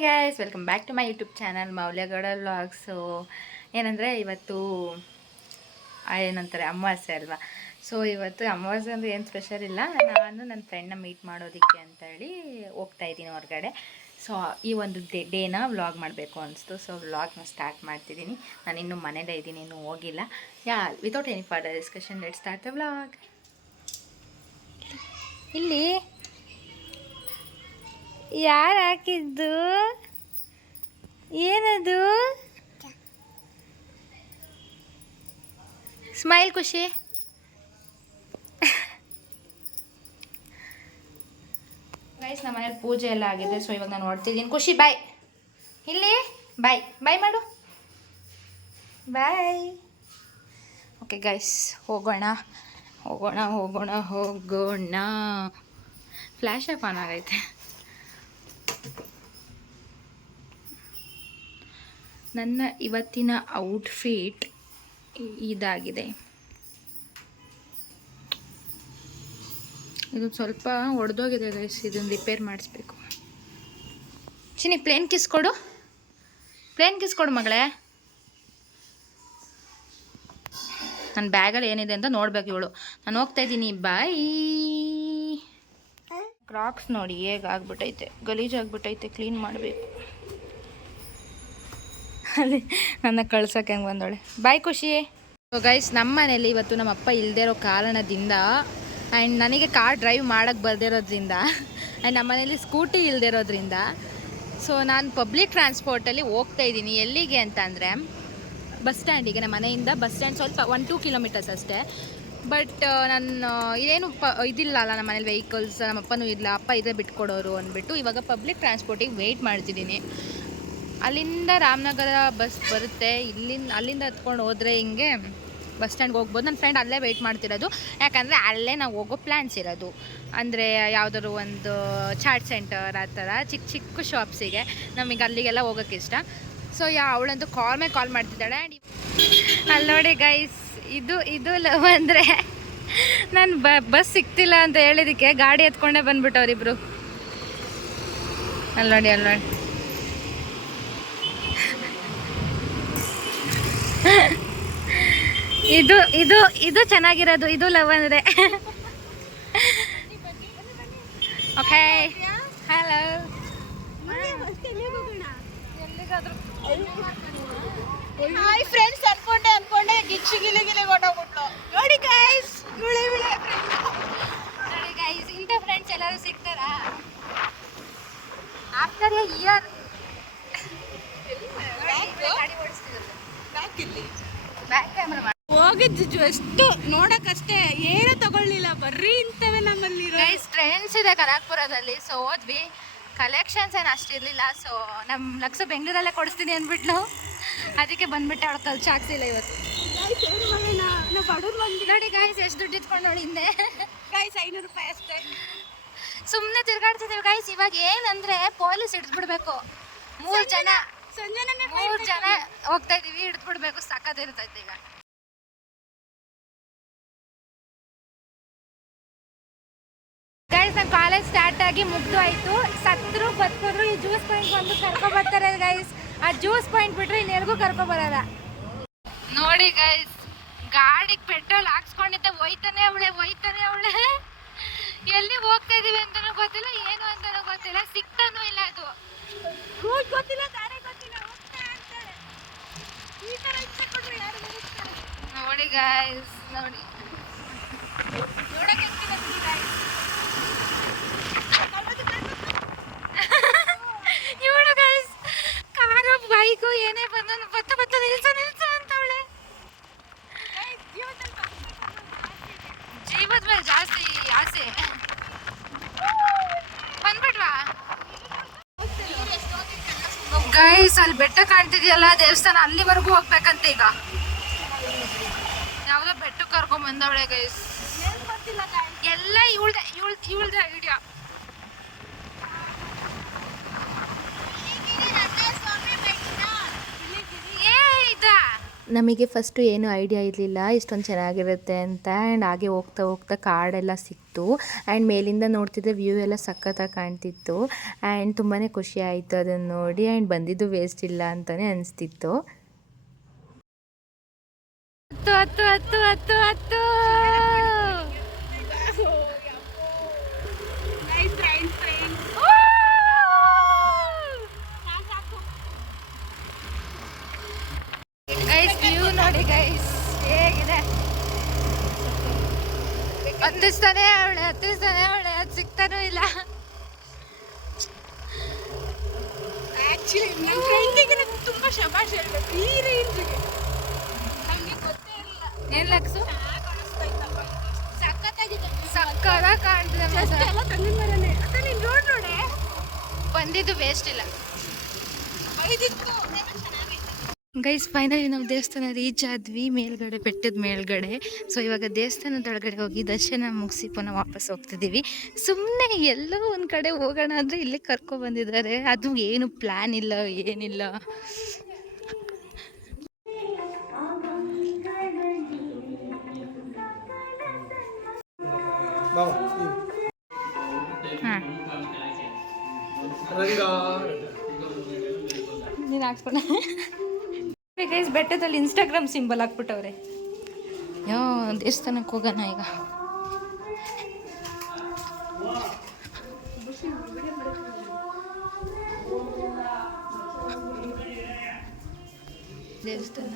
Hi guys, welcome back to my YouTube channel Moulyagowda vlogs. ಏನಂದರೆ ಇವತ್ತು ಏನಂತಾರೆ ಅಮಾವಾಸ್ಯೆ ಅಲ್ವಾ. ಸೊ ಇವತ್ತು ಅಮಾವಾಸ್ಯೆ ಅಂದರೆ ಏನು ಸ್ಪೆಷಲ್ ಇಲ್ಲ. ನಾನು ನನ್ನ ಫ್ರೆಂಡ್ನ ಮೀಟ್ ಮಾಡೋದಕ್ಕೆ ಅಂತೇಳಿ ಹೋಗ್ತಾಯಿದ್ದೀನಿ ಹೊರಗಡೆ. ಸೊ ಈ ಒಂದು ಡೇನ ವ್ಲಾಗ್ ಮಾಡಬೇಕು ಅನಿಸ್ತು. ಸೊ ವ್ಲಾಗ್ನ ಸ್ಟಾರ್ಟ್ ಮಾಡ್ತಿದ್ದೀನಿ. ನಾನು ಇನ್ನೂ ಮನೇಲೇ ಇದ್ದೀನಿ, ಇನ್ನೂ ಹೋಗಿಲ್ಲ. Without any further discussion let's start the vlog. ಇಲ್ಲಿ ಯಾರು ಹಾಕಿದ್ದು? ಏನದು? ಸ್ಮೈಲ್ ಖುಷಿ. ಗೈಸ್, ನಮ್ಮ ಮನೇಲಿ ಪೂಜೆ ಎಲ್ಲ ಆಗಿದೆ. ಸೊ ಇವಾಗ ನಾನು ನೋಡ್ತಿದ್ದೀನಿ. ಖುಷಿ ಬಾಯ್. ಇಲ್ಲಿ ಬಾಯ್ ಬಾಯ್ ಮಾಡು. ಬಾಯ್. ಓಕೆ ಗೈಸ್, ಹೋಗೋಣ ಹೋಗೋಣ ಹೋಗೋಣ ಹೋಗೋಣ. ಫ್ಲ್ಯಾಶ್ ಆಫ್ ಆನ್ ಆಗೈತೆ. ನನ್ನ ಇವತ್ತಿನ ಔಟ್ಫಿಟ್ ಇದಾಗಿದೆ. ಇದು ಸ್ವಲ್ಪ ಒಡೆದೋಗಿದೆ ಗೈಸ್, ಇದನ್ನು ರಿಪೇರ್ ಮಾಡಿಸ್ಬೇಕು. ಚಿನ್ನಿ ಪ್ಲೇನ್ ಕಿಸ್ ಕೊಡು, ಪ್ಲೇನ್ ಕಿಸ್ ಕೊಡು ಮಗಳೇ. ನನ್ನ ಬ್ಯಾಗಲ್ಲಿ ಏನಿದೆ ಅಂತ ನೋಡ್ಬೇಕು ಇವಳು. ನಾನು ಹೋಗ್ತಾ ಇದ್ದೀನಿ, ಬಾಯ್. ಕ್ರಾಕ್ಸ್ ನೋಡಿ ಹೇಗಾಗ್ಬಿಟ್ಟೈತೆ, ಗಲೀಜಾಗ್ಬಿಟ್ಟೈತೆ, ಕ್ಲೀನ್ ಮಾಡಬೇಕು. ಅಲ್ಲಿ ನನ್ನ ಕಳ್ಸೋಕೆ ಹೆಂಗೆ ಬಂದೋಳೆ. ಬಾಯ್ ಖುಷಿ. ಸೊ ಗೈಸ್, ನಮ್ಮ ಮನೇಲಿ ಇವತ್ತು ನಮ್ಮ ಅಪ್ಪ ಇಲ್ಲದೇ ಇರೋ ಕಾರಣದಿಂದ ಆ್ಯಂಡ್ ನನಗೆ ಕಾರ್ ಡ್ರೈವ್ ಮಾಡೋಕ್ಕೆ ಬರ್ದಿರೋದ್ರಿಂದ ಆ್ಯಂಡ್ ನಮ್ಮ ಮನೇಲಿ ಸ್ಕೂಟಿ ಇಲ್ಲದೇ ಇರೋದ್ರಿಂದ ಸೊ ನಾನು ಪಬ್ಲಿಕ್ ಟ್ರಾನ್ಸ್ಪೋರ್ಟಲ್ಲಿ ಹೋಗ್ತಾ ಇದ್ದೀನಿ. ಎಲ್ಲಿಗೆ ಅಂತ ಅಂದರೆ ಬಸ್ ಸ್ಟ್ಯಾಂಡಿಗೆ. ನಮ್ಮ ಮನೆಯಿಂದ ಬಸ್ ಸ್ಟ್ಯಾಂಡ್ ಸ್ವಲ್ಪ 1-2 ಕಿಲೋಮೀಟರ್ಸ್ ಅಷ್ಟೇ. ಬಟ್ ನಾನು ಇದೇನು ಇದಿಲ್ಲ ಅಲ್ಲ ನಮ್ಮ ಮನೇಲಿ ವೆಹಿಕಲ್ಸ್, ನಮ್ಮ ಅಪ್ಪನೂ ಇಲ್ಲ. ಅಪ್ಪ ಇದೇ ಬಿಟ್ಕೊಡೋರು ಅಂದ್ಬಿಟ್ಟು ಇವಾಗ ಪಬ್ಲಿಕ್ ಟ್ರಾನ್ಸ್ಪೋರ್ಟಿಗೆ ವೆಯ್ಟ್ ಮಾಡ್ತಿದ್ದೀನಿ. ಅಲ್ಲಿಂದ ರಾಮನಗರ ಬಸ್ ಬರುತ್ತೆ. ಅಲ್ಲಿಂದ ಹತ್ಕೊಂಡು ಹೋದರೆ ಹಿಂಗೆ ಬಸ್ ಸ್ಟ್ಯಾಂಡ್ಗೆ ಹೋಗ್ಬೋದು. ನನ್ನ ಫ್ರೆಂಡ್ ಅಲ್ಲೇ ವೆಯ್ಟ್ ಮಾಡ್ತಿರೋದು. ಯಾಕಂದರೆ ಅಲ್ಲೇ ನಾವು ಹೋಗೋ ಪ್ಲ್ಯಾನ್ಸ್ ಇರೋದು. ಅಂದರೆ ಯಾವುದಾದ್ರು ಒಂದು ಚಾಟ್ ಸೆಂಟರ್ ಆ ಥರ ಚಿಕ್ಕ ಚಿಕ್ಕ ಶಾಪ್ಸಿಗೆ ನಮಗೆ ಅಲ್ಲಿಗೆಲ್ಲ ಹೋಗೋಕ್ಕೆ ಇಷ್ಟ. ಸೊ ಅವಳಂತೂ ಕಾಲ್ ಮಾಡ್ತಿದ್ದಾಳೆ. ಅಲ್ಲಿ ನೋಡಿ ಗೈಸ್, ಇದು ಲವ್ ಅಂದರೆ ನಾನು ಬಸ್ ಸಿಗ್ತಿಲ್ಲ ಅಂತ ಹೇಳಿದ್ದಕ್ಕೆ ಗಾಡಿ ಎತ್ಕೊಂಡೇ ಬಂದ್ಬಿಟ್ಟವ್ರಿಬ್ರು. ಅಲ್ಲಿ ನೋಡಿ ಇದು ಚೆನ್ನಾಗಿರೋದು, ಇದು ಲವ್ ಅಂದರೆ. Okay, hello. ಹಾಯ್ ಫ್ರೆಂಡ್ಸ್ ಅನ್ಕೊಂಡೆ ಗಿಲಿ ಕೊಟ್ಟೋಗ್ಬಿಟ್ಲು. ನೋಡಿ ಗೈಸ್, ನೋಡಿ ಗೈಸ್, ಇಂಥ ಫ್ರೆಂಡ್ಸ್ ಎಲ್ಲರೂ ಸಿಗ್ತಾರಾ ಆಫ್ಟರ್ ಎ ಇಯರ್? ಹೋಗಿದ್ದು ಅಷ್ಟು ನೋಡಕ್ಕಷ್ಟೇ, ಏನು ತಗೊಳ್ಳಿಲ್ಲ. ಬರ್ರಿ ಇಂತವೆ ನಮ್ಮಲ್ಲಿ ಗೈಸ್ ಫ್ರೆಂಡ್ಸ್ ಇದೆ ಕನಕಪುರದಲ್ಲಿ. ಸೊ ಹೋದ್ವಿ, ಕಲೆಕ್ಷನ್ಸ್ ಏನು ಅಷ್ಟಿರಲಿಲ್ಲ. ಸೊ ನಮ್ಮ ಲಕ್ಷ ಬೆಂಗಳೂರಲ್ಲೇ ಕೊಡಿಸ್ತೀನಿ ಅಂದ್ಬಿಟ್ಲು, ಅದಕ್ಕೆ ಬಂದ್ಬಿಟ್ಟೆ. ಅವಳು ಕಲ್ಚಾಕ್ಸಿಲ್ಲ ಇವತ್ತು. ನೋಡಿ ಗೈಸ್, ಎಷ್ಟು ದುಡ್ಡು ಇಟ್ಕೊಂಡು ನೋಡಿ ಹಿಂದೆ. ಗೈಸ್ 500 ರೂಪಾಯಿ ಅಷ್ಟೇ. ಸುಮ್ಮನೆ ತಿರ್ಗಾಡ್ತಿದ್ದೀವಿ ಗೈಸ್. ಇವಾಗ ಏನಂದರೆ ಪೊಲೀಸ್ ಹಿಡಿದ್ಬಿಡ್ಬೇಕು. 3 ಜನ ಹೋಗ್ತಾ ಇದೀವಿ, ಹಿಡಿದ್ಬಿಡ್ಬೇಕು. ಸಾಕಾಗಿರ್ತೈತೆ ಈಗ. ಗೈಸ್, ನನ್ನ ಕಾಲೇಜ್ ಸ್ಟಾರ್ಟ್ ಆಗಿ ಮುಗ್ದು ಆಯಿತು. ಸತ್ರು ಬದುಕಿದ್ರು ಈ ಜ್ಯೂಸ್ ಪಾಯಿಂಟ್ ಬಂದು ಕರ್ಕೊಬರ್ತಾರೆ ಗೈಸ್. ಆ ಜ್ಯೂಸ್ ಪಾಯಿಂಟ್ ಬಿಟ್ಟರೆ ಇನ್ನೆಲ್ಗೂ ಕರ್ಕೊಬರಲ್ಲ. ನೋಡಿ ಗೈಸ್, ಗಾಡಿಗೆ ಪೆಟ್ರೋಲ್ ಹಾಕ್ಸ್ಕೊಂಡಿದ್ದೆ, ಹೋಯ್ತಾನೆ ಅವಳೆ. ಎಲ್ಲಿ ಹೋಗ್ತಾ ಇದೀವಿ ಅಂತನೂ ಗೊತ್ತಿಲ್ಲ, ಏನು ಅಂತನೂ ಗೊತ್ತಿಲ್ಲ, ಸಿಗ್ತಾನೂ ಇಲ್ಲ. ಅದು ಗೊತ್ತಿಲ್ಲ, ದಾರಿ ಗೊತ್ತಿಲ್ಲ, ಈ ಥರ ಇಚ್ಛೆ ಕೊಡ್ರಿ ಯಾರು ಬರುತ್ತಾರೆ. ನೋಡಿ ಗೈಸ್, ನೋಡಿ ನೋಡಕ್ಕೆ ಇವಳು ಗೈಸ್, ಕಾರು ಬೈಕು ಏನೇ ಬಂದು ಬತ್ತ ನಿಲ್ಸ ಅಂತವಳೆ. ಜೀವದ ಮೇಲೆ ಜಾಸ್ತಿ ಆಸೆ. ಬಂದ್ಬಿಟ್ವಾ ಗೈಸ್? ಅಲ್ಲಿ ಬೆಟ್ಟ ಕಾಣ್ತಿದ್ಯಲ್ಲ, ದೇವಸ್ಥಾನ, ಅಲ್ಲಿವರೆಗೂ ಹೋಗ್ಬೇಕಂತ. ಈಗ ಯಾವುದೋ ಬೆಟ್ಟಕ್ಕೆ ಕರ್ಕೊಂಡ್ ಬಂದವಳೆ ಗೈಸ್. ಎಲ್ಲ ಇವಳ್ದ ವಿಡಿಯೋ. ನಮಗೆ ಫಸ್ಟು ಏನು ಐಡಿಯಾ ಇರಲಿಲ್ಲ ಇಷ್ಟೊಂದು ಚೆನ್ನಾಗಿರುತ್ತೆ ಅಂತ. ಆ್ಯಂಡ್ ಹಾಗೆ ಹೋಗ್ತಾ ಹೋಗ್ತಾ ಕಾರ್ಡೆಲ್ಲ ಸಿಕ್ತು. ಆ್ಯಂಡ್ ಮೇಲಿಂದ ನೋಡ್ತಿದ್ದೆ ವ್ಯೂ ಎಲ್ಲ ಸಖತ್ತಾಗಿ ಕಾಣ್ತಿತ್ತು. ಆ್ಯಂಡ್ ತುಂಬಾ ಖುಷಿ ಆಯಿತು ಅದನ್ನು ನೋಡಿ. ಆ್ಯಂಡ್ ಬಂದಿದ್ದು ವೇಸ್ಟ್ ಇಲ್ಲ ಅಂತಲೇ ಅನಿಸ್ತಿತ್ತು. ಹತ್ತು ಹತ್ತು ಹತ್ತು ಹತ್ತು ಹತ್ತು ಗೈಸ್ ವ್ಯೂ ನೋಡಿ ಗೈಸ್ ಹೇಗಿದೆ. ಹತ್ತಿಸ್ತಾನೆ ಅವಳೆ ಅದು ಸಿಗ್ತಾನೂ ಇಲ್ಲ. ಆಕ್ಚುಲಿ ನನ್ನ ಫ್ರೆಂಡಿಗೆ ತುಂಬ ಶಬಾಷ್ ಹೇಳ್ಬೇಕು ಈ ರೇಂಜ್ಗೆ. ನನಗೆ ಗೊತ್ತೇ ಇರಲಿಲ್ಲ. ಏನು ಲಕ್ಸು ಸಖತ್ತಾಗಿದೆ, ಸಕ್ಕತ್ತಾಗಿ ಕಾಣ್ತಿದೆ. ಎಲ್ಲ ತಂದಿನ ಮರನೇ ಅತ್ತ ನೀನು ನೋಡೆ ಬಂದಿದ್ದು ವೇಸ್ಟ್ ಇಲ್ಲ. ಬೈದಿತ್ತು ಗೈಸ್ ಫೈನಲಿ ನಾವು ದೇವಸ್ಥಾನ ರೀಚ್ ಆದ್ವಿ, ಮೇಲ್ಗಡೆ ಬೆಟ್ಟದ ಮೇಲ್ಗಡೆ. ಸೊ ಇವಾಗ ದೇವಸ್ಥಾನದೊಳಗಡೆ ಹೋಗಿ ದರ್ಶನ ಮುಗಿಸಿ ಪುನಃ ವಾಪಸ್ ಹೋಗ್ತಿದ್ದೀವಿ. ಸುಮ್ಮನೆ ಎಲ್ಲೋ ಒಂದು ಕಡೆ ಹೋಗೋಣ ಅಂದರೆ ಇಲ್ಲೇ ಕರ್ಕೊಬಂದಿದ್ದಾರೆ. ಅದು ಏನು ಪ್ಲ್ಯಾನ್ ಇಲ್ಲ ಏನಿಲ್ಲ. ಹಾಂ ನೀನು ಹಾಕ್ಸ್ಕೊಂಡ ಗೈಸ್ ಬೆಟ್ಟದಲ್ಲಿ ಇನ್ಸ್ಟಾಗ್ರಾಮ್ ಸಿಂಬಲ್ ಹಾಕ್ಬಿಟ್ಟವ್ರೆ. ದೇವಸ್ಥಾನಕ್ಕೆ ಹೋಗೋಣ ಈಗ. ದೇವಸ್ಥಾನ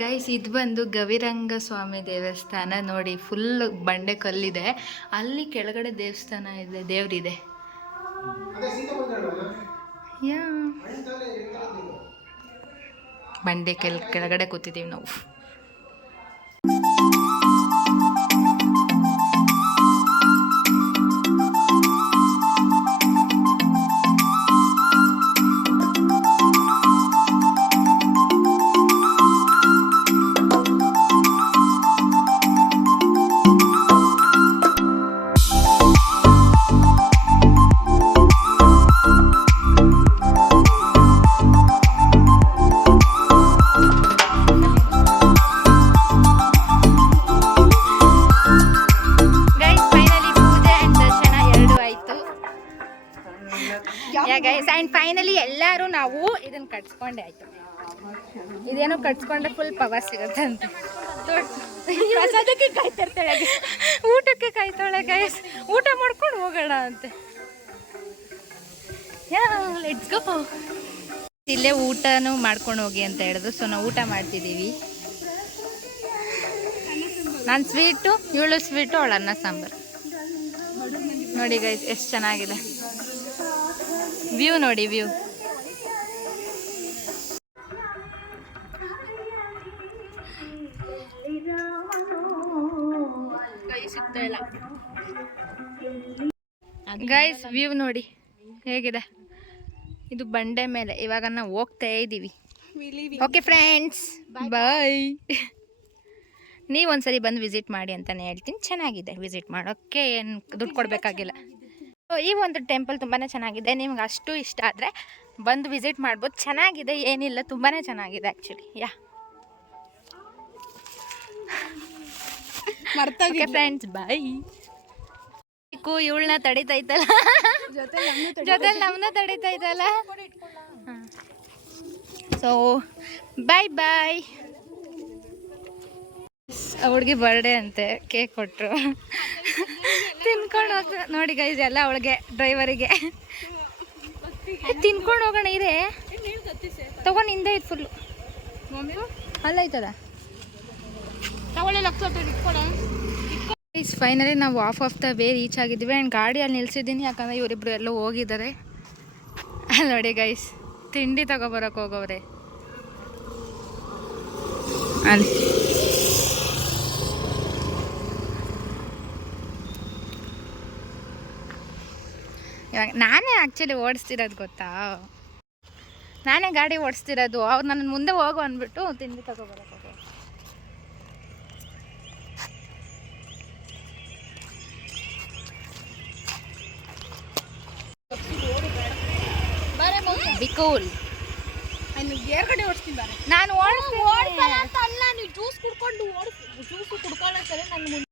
ಗೈಸ್ ಇದು ಬಂದು ಗವಿರಂಗ ಸ್ವಾಮಿ ದೇವಸ್ಥಾನ ನೋಡಿ. ಫುಲ್ ಬಂಡೆ ಕಲ್ಲಿದೆ, ಅಲ್ಲಿ ಕೆಳಗಡೆ ದೇವಸ್ಥಾನ ಇದೆ, ದೇವರಿದೆ. ಬಂಡೆ ಕೆಳಗಡೆ ಕೂತಿದ್ದೀವಿ ನಾವು. ಗೈಸ್ ಆ್ಯಂಡ್ ಫೈನಲಿ ಎಲ್ಲರೂ ನಾವು ಇದನ್ನು ಕಟ್ಸ್ಕೊಂಡೆ ಆಯಿತು. ಇದೇನೋ ಕಟ್ಸ್ಕೊಂಡ್ರೆ ಫುಲ್ ಪವರ್ ಸಿಗುತ್ತೆ ಅಂತ. ಪ್ರಸಾದಕ್ಕೆ ಕಾಯ್ತಿರ್ತಾಳೆ, ಊಟಕ್ಕೆ ಕಾಯ್ತಾಳೆ ಗೈಸ್. ಊಟ ಮಾಡ್ಕೊಂಡು ಹೋಗೋಣ ಅಂತೆ. Let's go. ಇಲ್ಲೇ ಊಟನೂ ಮಾಡ್ಕೊಂಡು ಹೋಗಿ ಅಂತ ಹೇಳಿದ್ರು. ಸೊ ನಾವು ಊಟ ಮಾಡ್ತಿದ್ದೀವಿ. ನಾನು ಸ್ವೀಟು, ಇವಳು ಸ್ವೀಟು, ಅವಳು ಅನ್ನ ಸಾಂಬಾರು. ನೋಡಿ ಗೈಸ್ ಎಷ್ಟು ಚೆನ್ನಾಗಿದೆ ವ್ಯೂ. ನೋಡಿ ವ್ಯೂ. ಗೈಸ್ ವ್ಯೂ ನೋಡಿ ಹೇಗಿದೆ. ಇದು ಬಂಡೆ ಮೇಲೆ ಇವಾಗ ನಾವು ಹೋಗ್ತಾ ಇದ್ದೀವಿ. Okay friends bye. ನೀವೊಂದ್ಸರಿ ಬಂದು ವಿಸಿಟ್ ಮಾಡಿ ಅಂತಲೇ ಹೇಳ್ತೀನಿ. ಚೆನ್ನಾಗಿದೆ, ವಿಸಿಟ್ ಮಾಡೋಕ್ಕೆ ಏನು ದುಡ್ಡು ಕೊಡಬೇಕಾಗಿಲ್ಲ. ಈ ಒಂದು ಟೆಂಪಲ್ ತುಂಬಾ ಚೆನ್ನಾಗಿದೆ. ನಿಮ್ಗೆ ಅಷ್ಟು ಇಷ್ಟ ಆದರೆ ಬಂದು ವಿಸಿಟ್ ಮಾಡ್ಬೋದು. ಚೆನ್ನಾಗಿದೆ, ಏನಿಲ್ಲ, ತುಂಬಾ ಚೆನ್ನಾಗಿದೆ ಆ್ಯಕ್ಚುಲಿ. Okay friends bye. ಇವಳನ್ನ ತಡಿತೈತಲ್ಲ, ಜೊತೆ ನಮ್ಮನ್ನ ತಡಿತೈತಲ್ಲ. ಸೊ ಬಾಯ್ ಬಾಯ್. ಅವಳಿಗೆ ಬರ್ಡೇ ಅಂತೆ, ಕೇಕ್ ಕೊಟ್ಟರು, ತಿನ್ಕೊಂಡು ಹೋಗ. ನೋಡಿ ಗೈಸ್ ಎಲ್ಲ ಅವಳಿಗೆ, ಡ್ರೈವರಿಗೆ ತಿನ್ಕೊಂಡು ಹೋಗೋಣ. ಇದೆ ತಗೊಂಡು ಹಿಂದೆ ಇದು ಫುಲ್ಲು ಅಲ್ಲ ಐತದ. ಫೈನಲಿ ನಾವು ಆಫ್ ದ ವೇ ರೀಚ್ ಆಗಿದ್ದೀವಿ. ಆ್ಯಂಡ್ ಗಾಡಿ ಅಲ್ಲಿ ನಿಲ್ಸಿದ್ದೀನಿ, ಯಾಕಂದರೆ ಇವರಿಬ್ರು ಎಲ್ಲೋ ಹೋಗಿದ್ದಾರೆ. ನೋಡಿ ಗೈಸ್ ತಿಂಡಿ ತಗೊಬರಕ್ಕೆ ಹೋಗೋವ್ರೆ ಅಲ್ಲಿ. ಇವಾಗ ನಾನೇ ಆ್ಯಕ್ಚುಲಿ ಓಡಿಸ್ತಿರೋದು ಗೊತ್ತಾ, ನಾನೇ ಗಾಡಿ ಓಡಿಸ್ತಿರೋದು. ಅವ್ರು ನನ್ನ ಮುಂದೆ ಹೋಗು ಅಂದ್ಬಿಟ್ಟು ತಿಂಡಿ ತಗೊಬರಕ್ಕೆ ಹೋಗೋ. ಕೂಲ್. ಏರ್ಗಡೆ ಓಡಿಸ್ತೀನಿ ಬಾರೆ. ನಾನು ಓಡಿಸಲ್ಲ ಅಂತ ಅಲ್ಲ, ನೀವು ಜ್ಯೂಸ್ ಕುಡ್ಕೊಂಡು ಜ್ಯೂಸ್ ಕುಡ್ಕೊಳ್ಳೋಂತಾರೆ ನನ್ನ ಮುಂದೆ.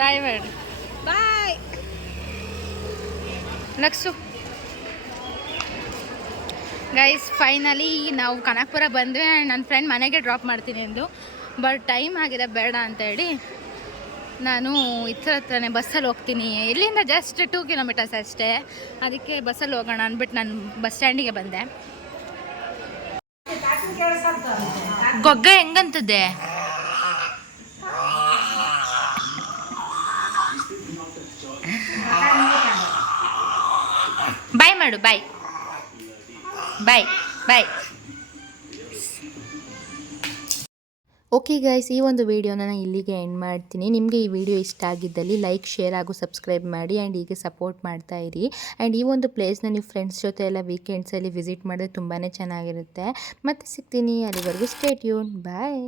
ಡ್ರೈವರ್ ಬಾಯ್. ನಕ್ಸು ಗೈಸ್, ಫೈನಲಿ ನಾವು ಕನಕಪುರ ಬಂದ್ವಿ. ನನ್ನ ಫ್ರೆಂಡ್ ಮನೆಗೆ ಡ್ರಾಪ್ ಮಾಡ್ತೀನಿ ಎಂದು, ಬಟ್ ಟೈಮ್ ಆಗಿದೆ ಬೇಡ ಅಂತೇಳಿ ನಾನು ಇತರ ಹತ್ರನೇ ಬಸ್ಸಲ್ಲಿ ಹೋಗ್ತೀನಿ. ಇಲ್ಲಿಂದ ಜಸ್ಟ್ 2 ಕಿಲೋಮೀಟರ್ಸ್ ಅಷ್ಟೇ, ಅದಕ್ಕೆ ಬಸ್ಸಲ್ಲಿ ಹೋಗೋಣ ಅಂದ್ಬಿಟ್ಟು ನಾನು ಬಸ್ ಸ್ಟ್ಯಾಂಡಿಗೆ ಬಂದೆ. ಗೊಗ್ಗ ಹೆಂಗಂತದೆ? ಬಾಯ್ ಮಾಡು, ಬಾಯ್ ಬಾಯ್ ಬಾಯ್. ಓಕೆ ಗೈಸ್, ಈ ಒಂದು ವಿಡಿಯೋನ ನಾನು ಇಲ್ಲಿಗೆ ಎಂಡ್ ಮಾಡ್ತೀನಿ. ನಿಮಗೆ ಈ ವಿಡಿಯೋ ಇಷ್ಟ ಆಗಿದ್ದಲ್ಲಿ ಲೈಕ್, ಶೇರ್ ಹಾಗೂ ಸಬ್ಸ್ಕ್ರೈಬ್ ಮಾಡಿ ಆ್ಯಂಡ್ ಹೀಗೆ ಸಪೋರ್ಟ್ ಮಾಡ್ತಾ ಇರಿ. ಆ್ಯಂಡ್ ಈ ಒಂದು ಪ್ಲೇಸ್ನ ನೀವು ಫ್ರೆಂಡ್ಸ್ ಜೊತೆ ಎಲ್ಲ ವೀಕೆಂಡ್ಸಲ್ಲಿ ವಿಸಿಟ್ ಮಾಡಿದ್ರೆ ತುಂಬಾ ಚೆನ್ನಾಗಿರುತ್ತೆ. ಮತ್ತೆ ಸಿಗ್ತೀನಿ, ಅಲ್ಲಿವರೆಗೂ ಸ್ಟೇ ಟ್ಯೂನ್, ಬಾಯ್.